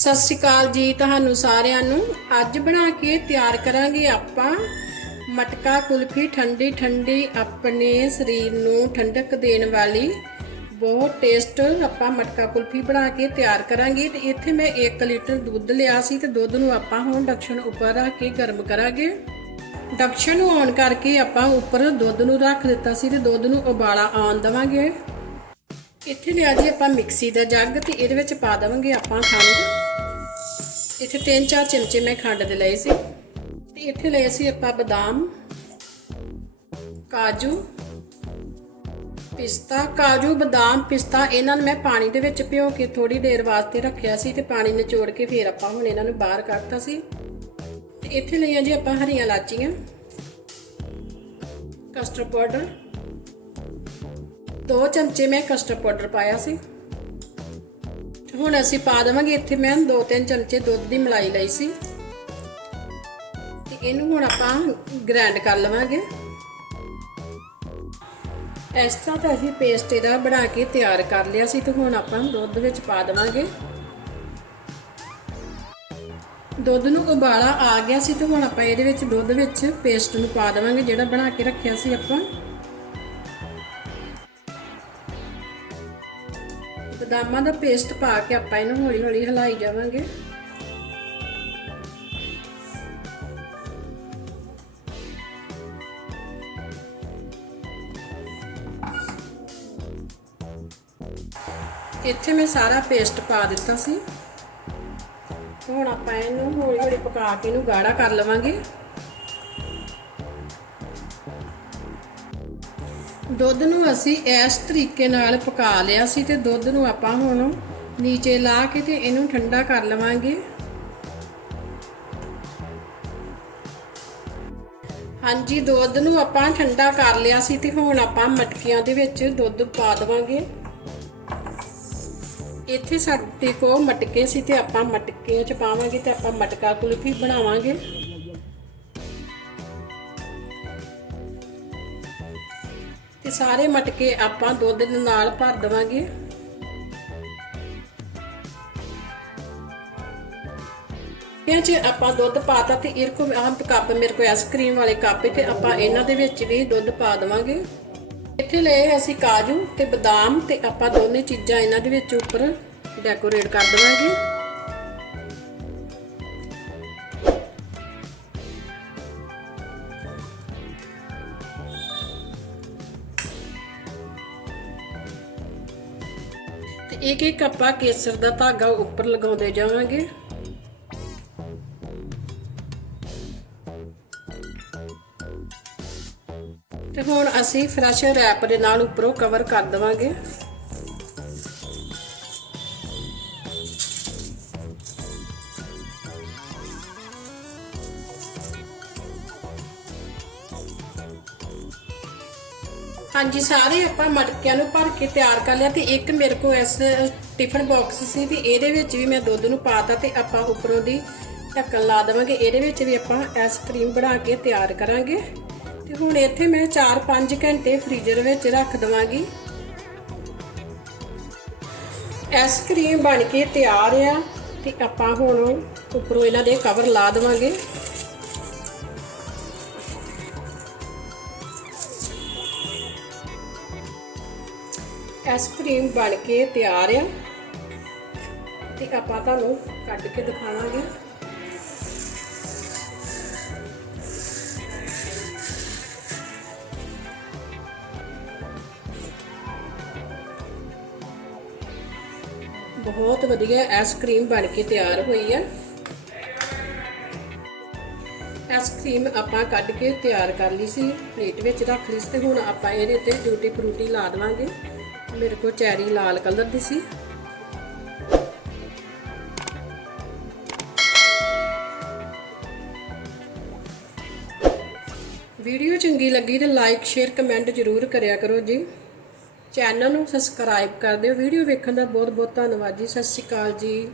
ਸਤਿ ਸ਼੍ਰੀ ਅਕਾਲ ਜੀ ਤੁਹਾਨੂੰ ਸਾਰਿਆਂ ਨੂੰ। ਅੱਜ ਬਣਾ ਕੇ ਤਿਆਰ ਕਰਾਂਗੇ ਆਪਾਂ ਮਟਕਾ ਕੁਲਫੀ ਠੰਡੀ ਠੰਡੀ ਆਪਣੇ ਸਰੀਰ ਨੂੰ ਠੰਡਕ ਦੇਣ ਵਾਲੀ। ਬਹੁਤ ਟੇਸਟ ਆਪਾਂ ਮਟਕਾ ਕੁਲਫੀ ਬਣਾ ਕੇ ਤਿਆਰ ਕਰਾਂਗੇ ਤੇ ਇੱਥੇ ਮੈਂ 1 ਲੀਟਰ ਦੁੱਧ ਲਿਆ ਸੀ ਤੇ ਦੁੱਧ ਨੂੰ ਆਪਾਂ ਹੁਣ ਡਕਸ਼ਨ ਉੱਪਰ ਰੱਖ ਕੇ ਗਰਮ ਕਰਾਂਗੇ। ਡਕਸ਼ਨ ਨੂੰ ਔਨ ਕਰਕੇ ਆਪਾਂ ਉੱਪਰ ਦੁੱਧ ਨੂੰ ਰੱਖ ਦਿੱਤਾ ਸੀ ਤੇ ਦੁੱਧ ਨੂੰ ਉਬਾਲਾ ਆਉਣ ਦਵਾਂਗੇ। ਇੱਥੇ ਲਿਆ ਜੀ ਆਪਾਂ ਮਿਕਸੀ ਦਾ ਜੱਗ ਤੇ ਇਹਦੇ ਵਿੱਚ ਪਾ ਦੇਵਾਂਗੇ ਆਪਾਂ ਖੰਡ। ਇੱਥੇ 3-4 ਚਮਚੇ ਮੈਂ ਖੰਡ ਦੇ ਲਏ ਸੀ। ਤੇ ਇੱਥੇ ਲਏ ਸੀ ਆਪਾਂ ਬਦਾਮ, ਕਾਜੂ, ਪਿਸਤਾ। ਕਾਜੂ, ਬਦਾਮ, ਪਿਸਤਾ, ਇਹਨਾਂ ਨੂੰ ਮੈਂ ਪਾਣੀ ਦੇ ਵਿੱਚ ਭਿਓ ਕੇ ਥੋੜੀ ਦੇਰ ਵਾਸਤੇ ਰੱਖਿਆ ਸੀ ਤੇ ਪਾਣੀ ਨਿਚੋੜ ਕੇ ਫਿਰ ਆਪਾਂ ਹੁਣ ਇਹਨਾਂ ਨੂੰ ਬਾਹਰ ਕੱਢਤਾ ਸੀ। ਤੇ ਇੱਥੇ ਲਈਆਂ ਜੀ ਆਪਾਂ ਹਰੀਆਂ ਲਾਚੀਆਂ ਕਸਟਰਡ ਪਾਊਡਰ ਦੋ ਚਮਚੇ ਮੈਂ ਕਸਟਰਡ ਪਾਊਡਰ ਪਾਇਆ ਸੀ। ਹੁਣ ਅਸੀਂ ਪਾ ਦੇਵਾਂਗੇ, ਇੱਥੇ ਮੈਂ ਦੋ ਤਿੰਨ ਚਮਚੇ ਦੁੱਧ ਦੀ ਮਲਾਈ ਲਈ ਸੀ। ਤੇ ਇਹਨੂੰ ਹੁਣ ਆਪਾਂ ਗ੍ਰਾਈਂਡ ਕਰ ਲਵਾਂਗੇ। ਇਸ ਤਰ੍ਹਾਂ ਤਾਂ ਅਸੀਂ ਪੇਸਟ ਇਹਦਾ ਬਣਾ ਕੇ ਤਿਆਰ ਕਰ ਲਿਆ ਸੀ ਤੇ ਹੁਣ ਆਪਾਂ ਦੁੱਧ ਵਿੱਚ ਪਾ ਦੇਵਾਂਗੇ। ਦੁੱਧ ਨੂੰ ਉਬਾਲਾ ਆ ਗਿਆ ਸੀ ਤੇ ਹੁਣ ਆਪਾਂ ਇਹਦੇ ਵਿੱਚ ਦੁੱਧ ਵਿੱਚ ਪੇਸਟ ਨੂੰ ਪਾ ਦੇਵਾਂਗੇ, ਜਿਹੜਾ ਬਣਾ ਕੇ ਰੱਖਿਆ ਸੀ ਆਪਾਂ। ਬਦਾਮਾਂ ਦਾ ਪੇਸਟ ਪਾ ਕੇ ਆਪਾਂ ਇਹਨੂੰ ਹੌਲੀ ਹੌਲੀ ਹਿਲਾਈ ਜਾਵਾਂਗੇ। ਇੱਥੇ ਮੈਂ ਸਾਰਾ ਪੇਸਟ ਪਾ ਦਿੱਤਾ ਸੀ। ਹੁਣ ਆਪਾਂ ਇਹਨੂੰ ਹੌਲੀ ਹੌਲੀ ਪਕਾ ਕੇ ਇਹਨੂੰ ਗਾੜਾ ਕਰ ਲਵਾਂਗੇ। ਦੁੱਧ ਨੂੰ ਅਸੀਂ ਇਸ ਤਰੀਕੇ ਨਾਲ ਪਕਾ ਲਿਆ ਸੀ ਤੇ ਦੁੱਧ ਨੂੰ ਆਪਾਂ ਹੁਣ ਨੀਚੇ ਲਾ ਕੇ ਤੇ ਇਹਨੂੰ ਠੰਡਾ ਕਰ ਲਵਾਂਗੇ। ਹਾਂਜੀ, ਦੁੱਧ ਨੂੰ ਆਪਾਂ ਠੰਡਾ ਕਰ ਲਿਆ ਸੀ ਤੇ ਹੁਣ ਆਪਾਂ ਮਟਕੀਆਂ ਦੇ ਵਿੱਚ ਦੁੱਧ ਪਾ ਦੇਵਾਂਗੇ। ਇੱਥੇ ਸਾਡੇ ਕੋਲ ਮਟਕੇ ਸੀ ਤੇ ਆਪਾਂ ਮਟਕੇ ਚ ਪਾਵਾਂਗੇ ਤੇ ਆਪਾਂ ਮਟਕਾ ਕੁਲਫੀ ਬਣਾਵਾਂਗੇ। ਤੇ ਸਾਰੇ ਮਟਕੇ ਆਪਾਂ ਦੁੱਧ ਦੇ ਨਾਲ ਭਰ ਦੇਵਾਂਗੇ। ਇਹ ਚ ਆਪਾਂ ਦੁੱਧ ਪਾਤਾ ਤੇ ਇਹ ਕੋ ਆਹ ਕੱਪ, ਮੇਰੇ ਕੋਲ ਆਈਸਕ੍ਰੀਮ ਵਾਲੇ ਕੱਪ ਤੇ ਆਪਾਂ ਇਹਨਾਂ ਦੇ ਵਿੱਚ ਵੀ ਦੁੱਧ ਪਾ ਦੇਵਾਂਗੇ। ਇੱਥੇ ਲਏ ਅਸੀਂ ਕਾਜੂ ਤੇ ਬਦਾਮ ਤੇ ਆਪਾਂ ਦੋਨੇ ਚੀਜ਼ਾਂ ਇਹਨਾਂ ਦੇ ਵਿੱਚ ਉੱਪਰ ਡੈਕੋਰੇਟ ਕਰ ਦੇਵਾਂਗੇ। ਇੱਕ ਇੱਕ ਆਪਾਂ ਕੇਸਰ ਦਾ ਧਾਗਾ ਉੱਪਰ ਲਗਾਉਂਦੇ ਜਾਵਾਂਗੇ। ਤੇ ਹੁਣ ਅਸੀਂ ਫਰੈਸ਼ ਰੈਪ ਦੇ ਨਾਲ ਉੱਪਰੋਂ ਕਵਰ ਕਰ ਦੇਵਾਂਗੇ। ਹਾਂਜੀ, ਸਾਰੇ ਆਪਾਂ ਮਟਕਿਆਂ ਨੂੰ ਭਰ ਕੇ ਤਿਆਰ ਕਰ ਲਿਆ ਤੇ ਇੱਕ ਮੇਰੇ ਕੋਲ ਇਸ ਟਿਫਨ ਬਾਕਸ ਸੀ ਤੇ ਇਹਦੇ ਵਿੱਚ ਵੀ ਮੈਂ ਦੁੱਧ ਨੂੰ ਪਾਤਾ ਤੇ ਆਪਾਂ ਉੱਪਰੋਂ ਦੀ ਢੱਕਣ ਲਾ ਦੇਵਾਂਗੇ। ਇਹਦੇ ਵਿੱਚ ਵੀ ਆਪਾਂ ਐਸ ਕਰੀਮ ਬਣਾ ਕੇ ਤਿਆਰ ਕਰਾਂਗੇ। ਤੇ ਹੁਣ ਇੱਥੇ ਮੈਂ 4-5 ਘੰਟੇ ਫ੍ਰੀਜ਼ਰ ਵਿੱਚ ਰੱਖ ਦਵਾਂਗੀ। ਕਰੀਮ ਬਣ ਕੇ ਤਿਆਰ ਆ ਤੇ ਆਪਾਂ ਹੁਣ ਉੱਪਰੋਂ ਇਹਨਾਂ ਦੇ ਕਵਰ ਲਾ ਦੇਵਾਂਗੇ। ਆਈਸਕ੍ਰੀਮ ਬਣ ਕੇ ਤਿਆਰ ਆ। ਤੇ ਆਪਾਂ ਤੁਹਾਨੂੰ ਕੱਢ ਕੇ ਦਿਖਾਵਾਂਗੇ। ਬਹੁਤ ਵਧੀਆ ਆਈਸਕ੍ਰੀਮ ਬਣ ਕੇ ਤਿਆਰ ਹੋਈ ਆ। ਆਈਸਕ੍ਰੀਮ ਆਪਾਂ ਕੱਢ ਕੇ ਤਿਆਰ ਕਰ ਲਈ ਸੀ। ਪਲੇਟ ਵਿੱਚ ਰੱਖ ਲਈ ਸੀ ਤੇ ਹੁਣ ਆਪਾਂ ਇਹਦੇ ਉੱਤੇ ਡਿਊਟੀ ਫਰੂਟੀ ਲਾ ਦੇਵਾਂਗੇ। ਮੇਰੇ ਕੋਲ ਚੈਰੀ ਲਾਲ ਕਲਰ ਦੀ ਸੀ। ਵੀਡੀਓ ਚੰਗੀ ਲੱਗੀ ਤੇ ਲਾਈਕ, ਸ਼ੇਅਰ, ਕਮੈਂਟ ਜ਼ਰੂਰ ਕਰਿਆ ਕਰੋ ਜੀ। ਚੈਨਲ ਨੂੰ ਸਬਸਕ੍ਰਾਈਬ ਕਰ ਦਿਓ। ਵੀਡੀਓ ਵੇਖਣ ਦਾ ਬਹੁਤ ਬਹੁਤ ਧੰਨਵਾਦ ਜੀ। ਸਤਿ ਸ਼੍ਰੀ ਅਕਾਲ ਜੀ।